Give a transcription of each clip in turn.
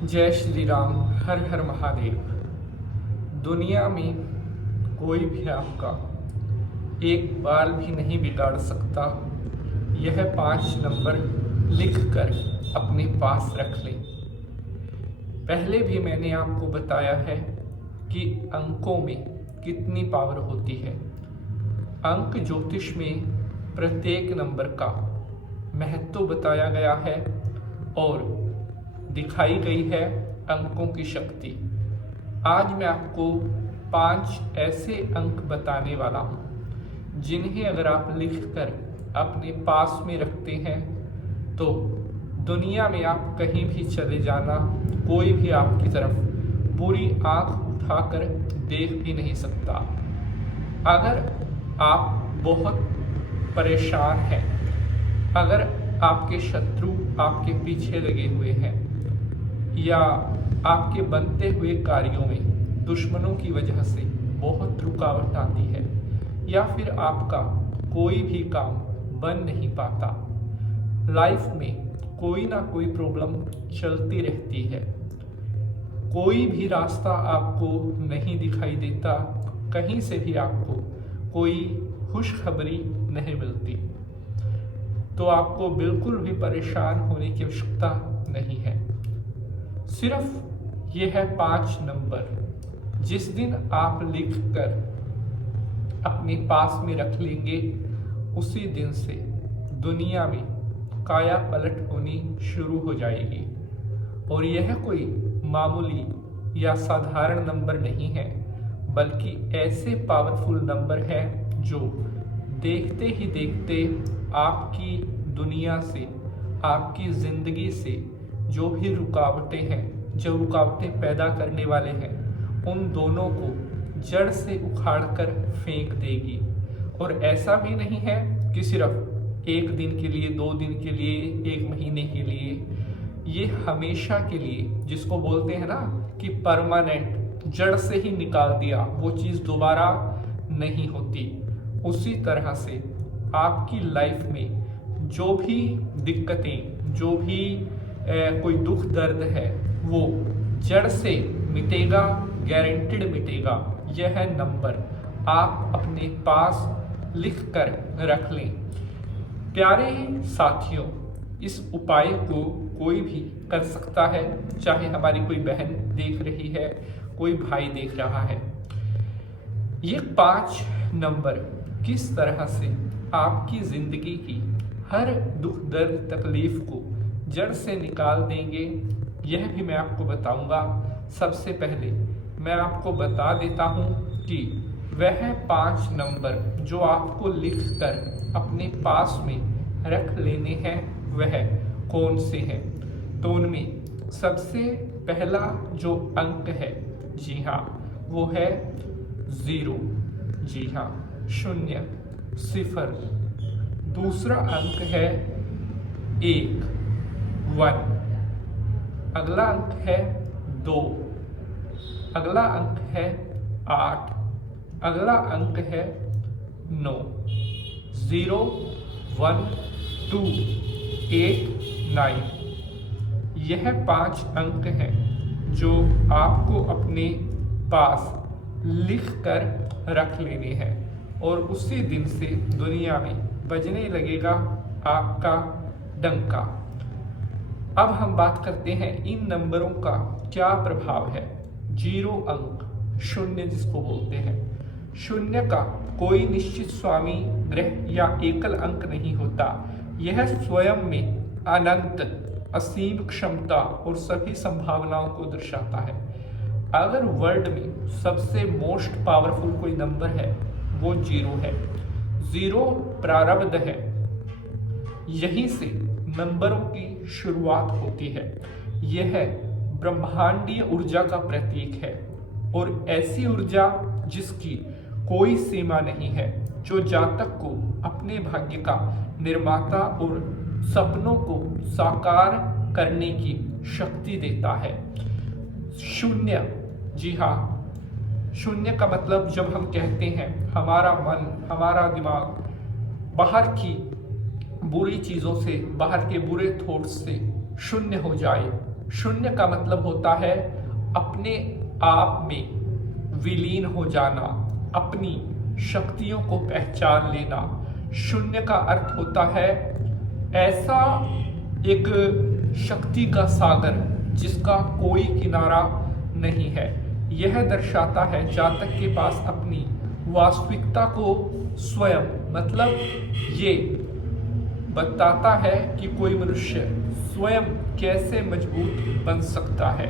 जय श्री राम। हर हर महादेव। दुनिया में कोई भी आपका एक बाल भी नहीं बिगाड़ सकता। यह 5 नंबर लिखकर अपने पास रख लें। पहले भी मैंने आपको बताया है कि अंकों में कितनी पावर होती है। अंक ज्योतिष में प्रत्येक नंबर का महत्व बताया गया है और दिखाई गई है अंकों की शक्ति। आज मैं आपको 5 ऐसे अंक बताने वाला हूँ जिन्हें अगर आप लिखकर अपने पास में रखते हैं तो दुनिया में आप कहीं भी चले जाना, कोई भी आपकी तरफ बुरी आंख उठाकर देख भी नहीं सकता। अगर आप बहुत परेशान हैं, अगर आपके शत्रु आपके पीछे लगे हुए हैं या आपके बनते हुए कार्यों में दुश्मनों की वजह से बहुत रुकावट आती है या फिर आपका कोई भी काम बन नहीं पाता, लाइफ में कोई ना कोई प्रॉब्लम चलती रहती है, कोई भी रास्ता आपको नहीं दिखाई देता, कहीं से भी आपको कोई खुशखबरी नहीं मिलती, तो आपको बिल्कुल भी परेशान होने की आवश्यकता नहीं है। सिर्फ ये है 5 नंबर। जिस दिन आप लिखकर अपने पास में रख लेंगे उसी दिन से दुनिया में काया पलट होनी शुरू हो जाएगी। और यह कोई मामूली या साधारण नंबर नहीं है, बल्कि ऐसे पावरफुल नंबर है जो देखते ही देखते आपकी दुनिया से, आपकी जिंदगी से जो भी रुकावटें हैं, जो रुकावटें पैदा करने वाले हैं, उन दोनों को जड़ से उखाड़ कर फेंक देगी। और ऐसा भी नहीं है कि सिर्फ 1 दिन के लिए, 2 दिन के लिए, 1 महीने के लिए, ये हमेशा के लिए, जिसको बोलते हैं ना कि परमानेंट, जड़ से ही निकाल दिया, वो चीज़ दोबारा नहीं होती। उसी तरह से आपकी लाइफ में जो भी दिक्कतें, जो भी कोई दुख दर्द है, वो जड़ से मिटेगा, गारंटीड मिटेगा। यह नंबर आप अपने पास लिख कर रख लें। प्यारे साथियों, इस उपाय को कोई भी कर सकता है, चाहे हमारी कोई बहन देख रही है, कोई भाई देख रहा है। ये 5 नंबर किस तरह से आपकी जिंदगी की हर दुख दर्द तकलीफ को जड़ से निकाल देंगे, यह भी मैं आपको बताऊंगा। सबसे पहले मैं आपको बता देता हूं कि वह 5 नंबर जो आपको लिखकर अपने पास में रख लेने हैं वह कौन से हैं। तो उनमें सबसे पहला जो अंक है, जी हाँ, वो है 0। जी हाँ, 0, 0। दूसरा अंक है 1, 1। अगला अंक है 2। अगला अंक है 8। अगला अंक है 9। 0, 1, 2, 8, 9। यह 5 अंक हैं जो आपको अपने पास लिख कर रख लेने हैं और उसी दिन से दुनिया में बजने लगेगा आपका डंका। अब हम बात करते हैं इन नंबरों का क्या प्रभाव है। 0 अंक, 0 जिसको बोलते हैं, 0 का कोई निश्चित स्वामी ग्रह या एकल अंक नहीं होता। यह स्वयं में अनंत, असीम क्षमता और सभी संभावनाओं को दर्शाता है। अगर वर्ल्ड में सबसे मोस्ट पावरफुल कोई नंबर है वो 0 है। 0 प्रारब्ध है, यहीं से नंबरों की शुरुआत होती है। यह ब्रह्मांडीय ऊर्जा का प्रतीक है और ऐसी ऊर्जा जिसकी कोई सीमा नहीं है, जो जातक को अपने भाग्य का निर्माता और सपनों को साकार करने की शक्ति देता है। 0, जी हाँ, 0 का मतलब जब हम कहते हैं हमारा मन, हमारा दिमाग बाहर की बुरी चीज़ों से, बाहर के बुरे थॉट्स से शून्य हो जाए, शून्य का मतलब होता है अपने आप में विलीन हो जाना, अपनी शक्तियों को पहचान लेना। शून्य का अर्थ होता है ऐसा एक शक्ति का सागर जिसका कोई किनारा नहीं है। यह दर्शाता है जातक के पास अपनी वास्तविकता को स्वयं, मतलब ये बताता है कि कोई मनुष्य स्वयं कैसे मजबूत बन सकता है।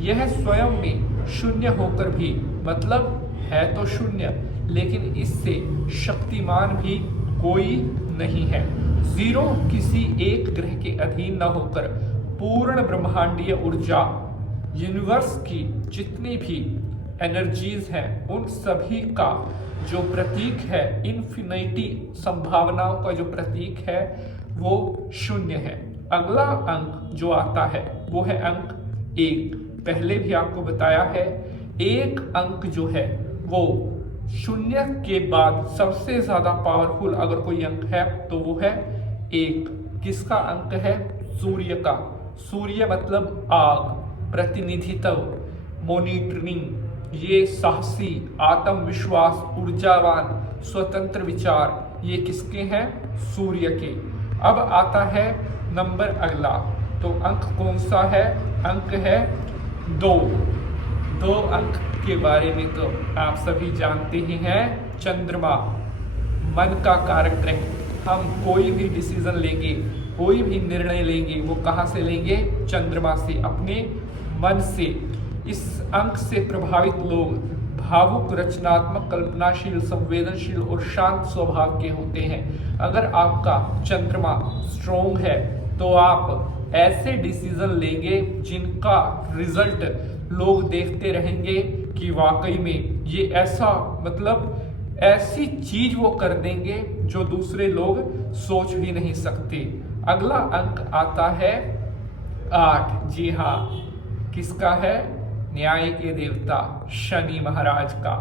यह स्वयं में शून्य होकर भी, मतलब है तो शून्य, लेकिन इससे शक्तिमान भी कोई नहीं है। जीरो किसी एक ग्रह के अधीन न होकर पूर्ण ब्रह्मांडीय ऊर्जा, यूनिवर्स की जितनी भी एनर्जीज हैं उन सभी का जो प्रतीक है, इन्फिनिटी संभावनाओं का जो प्रतीक है वो शून्य है। अगला अंक जो आता है वो है अंक 1। पहले भी आपको बताया है, एक अंक जो है वो शून्य के बाद सबसे ज्यादा पावरफुल अगर कोई अंक है तो वो है 1। किसका अंक है? सूर्य का। सूर्य मतलब आग, प्रतिनिधित्व, मॉनिटरिंग, ये साहसी, आत्मविश्वास, ऊर्जावान, स्वतंत्र विचार, ये किसके हैं? सूर्य के। अब आता है नंबर अगला, तो अंक कौन सा है? अंक है 2। 2 अंक के बारे में तो आप सभी जानते ही हैं। चंद्रमा, मन का कारक ग्रह। हम कोई भी डिसीजन लेंगे, कोई भी निर्णय लेंगे, वो कहाँ से लेंगे? चंद्रमा से, अपने मन से। इस अंक से प्रभावित लोग भावुक, रचनात्मक, कल्पनाशील, संवेदनशील और शांत स्वभाव के होते हैं। अगर आपका चंद्रमा स्ट्रोंग है तो आप ऐसे डिसीजन लेंगे जिनका रिजल्ट लोग देखते रहेंगे कि वाकई में ये ऐसा, मतलब ऐसी चीज वो कर देंगे जो दूसरे लोग सोच भी नहीं सकते। अगला अंक आता है 8। जी हाँ, किसका है? न्याय के देवता शनि महाराज का।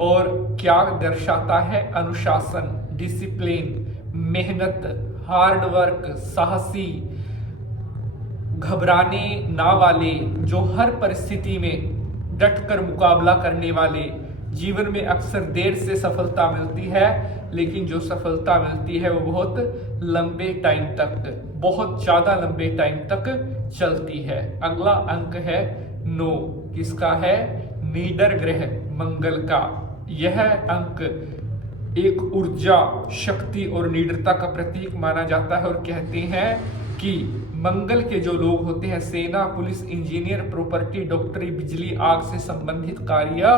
और क्या दर्शाता है? अनुशासन, डिसिप्लिन, मेहनत, हार्ड वर्क, साहसी, घबराने ना वाले, जो हर परिस्थिति में डटकर मुकाबला करने वाले। जीवन में अक्सर देर से सफलता मिलती है, लेकिन जो सफलता मिलती है वो बहुत लंबे टाइम तक, बहुत ज्यादा लंबे टाइम तक चलती है। अगला अंक है 9। किसका है? नीडर ग्रह मंगल का। यह अंक एक ऊर्जा, शक्ति और निडरता का प्रतीक माना जाता है और कहते हैं कि मंगल के जो लोग होते हैं, सेना, पुलिस, इंजीनियर, प्रॉपर्टी, डॉक्टरी, बिजली, आग से संबंधित कार्य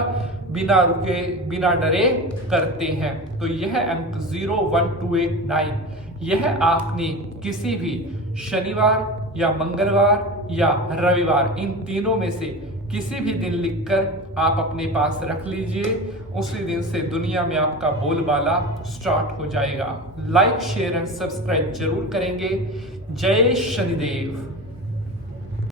बिना रुके, बिना डरे करते हैं। तो यह अंक 0, 1, 2, 8, 9, यह आपने किसी भी शनिवार या मंगलवार या रविवार, इन तीनों में से किसी भी दिन लिखकर आप अपने पास रख लीजिए। उसी दिन से दुनिया में आपका बोलबाला स्टार्ट हो जाएगा। लाइक, शेयर एंड सब्सक्राइब जरूर करेंगे। जय शनिदेव।